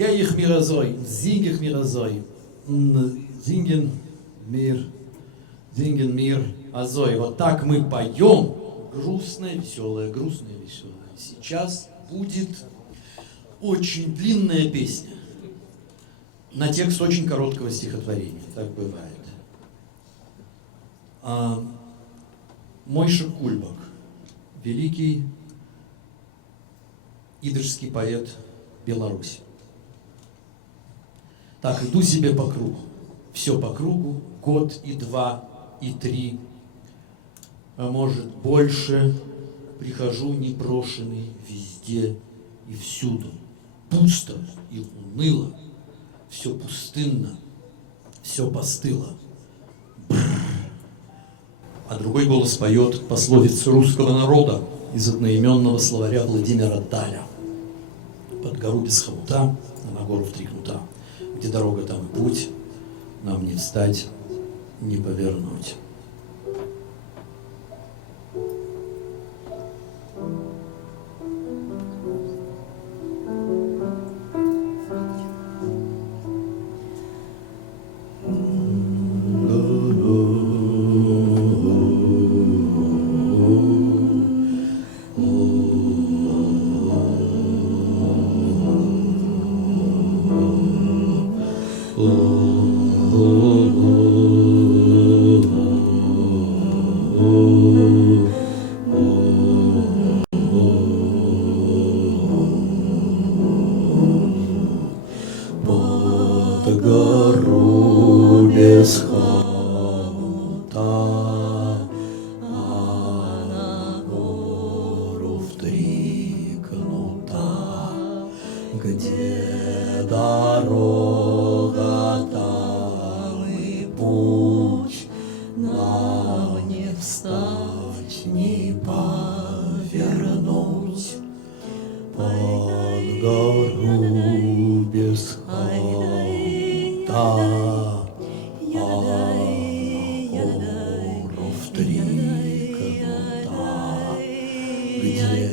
Geh ich mir so, sing ich mir so, singen мир азой. Вот так мы поем. Грустное, веселое, грустное, веселое. Сейчас будет очень длинная песня на текст очень короткого стихотворения. Так бывает. Мойша Кульбак, великий идышский поэт Беларуси. Так, иду себе по кругу. Все по кругу, год и два, и три, а может больше, прихожу непрошенный везде и всюду. Пусто и уныло, все пустынно, все постыло. А другой голос поет пословицу русского народа из одноименного словаря Владимира Даля. Под гору без хомута, а на гору в три кнута. Где дорога, там и путь, нам не встать, не повернуть. Под гору без хомута, а на гору в три кнута, где дорога, там и путь, нам не встать, не повернуть. Под гору без хомута, а на гору в три кнута, где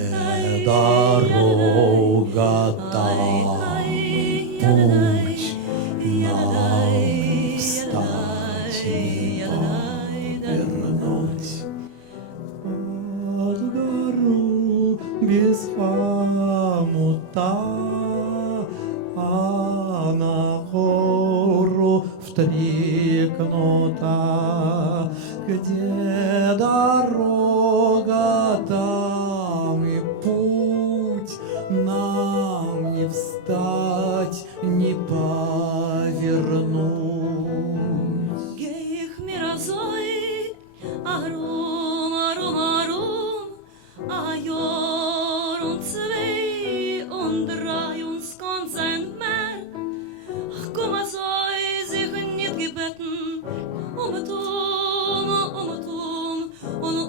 дорога, там и путь, нам не встать, не повернуть. Под гору без хомута, а на гору в три кнута, где дорога, там и путь, нам не встать, не повернуть. Geich mir azoi, arum, arum, arum, a Jahr und zwei und drei und es kann sein mehr. Ach komm, azoi, sich nicht gebeten, um et um, und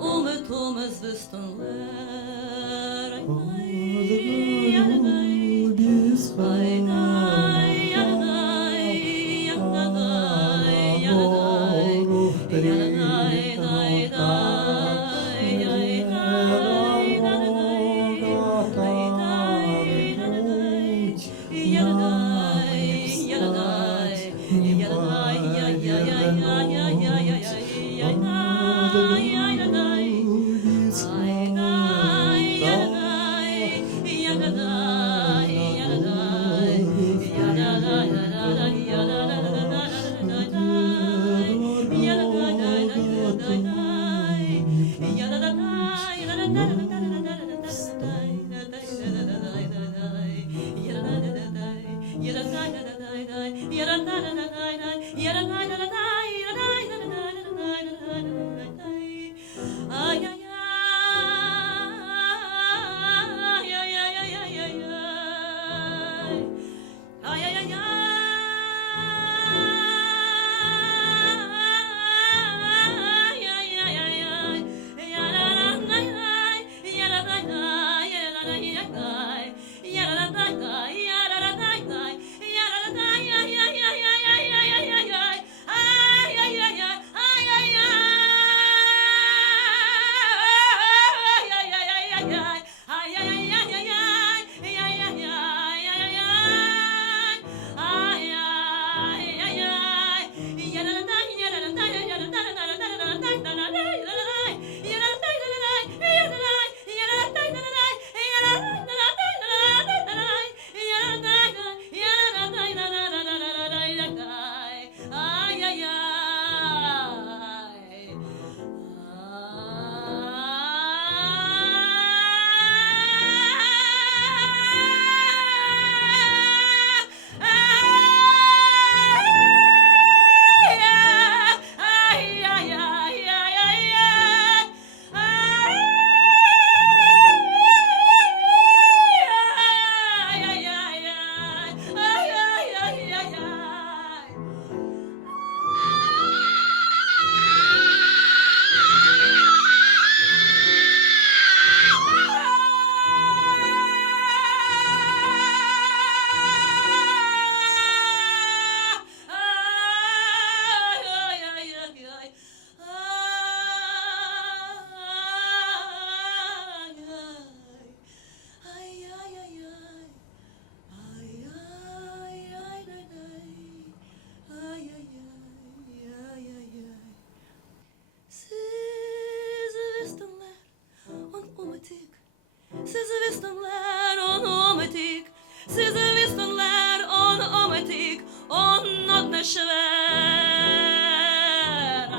Siz vissten lär on etik, siz vissten lär on etik, on nadne svär.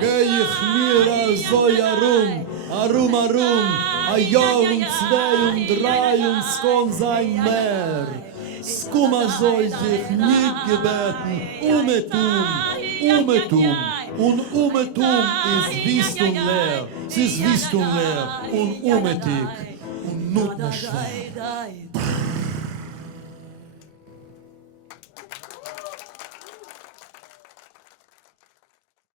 Geich mira Zojarum, Arum Arum, a Jorun zwei und drei und skon sein Meer. Skuma soll sich nicht gebeten, umetum, und umetum ist Wistum leer, es ist Wistum leer und umetig und nut ne schwer.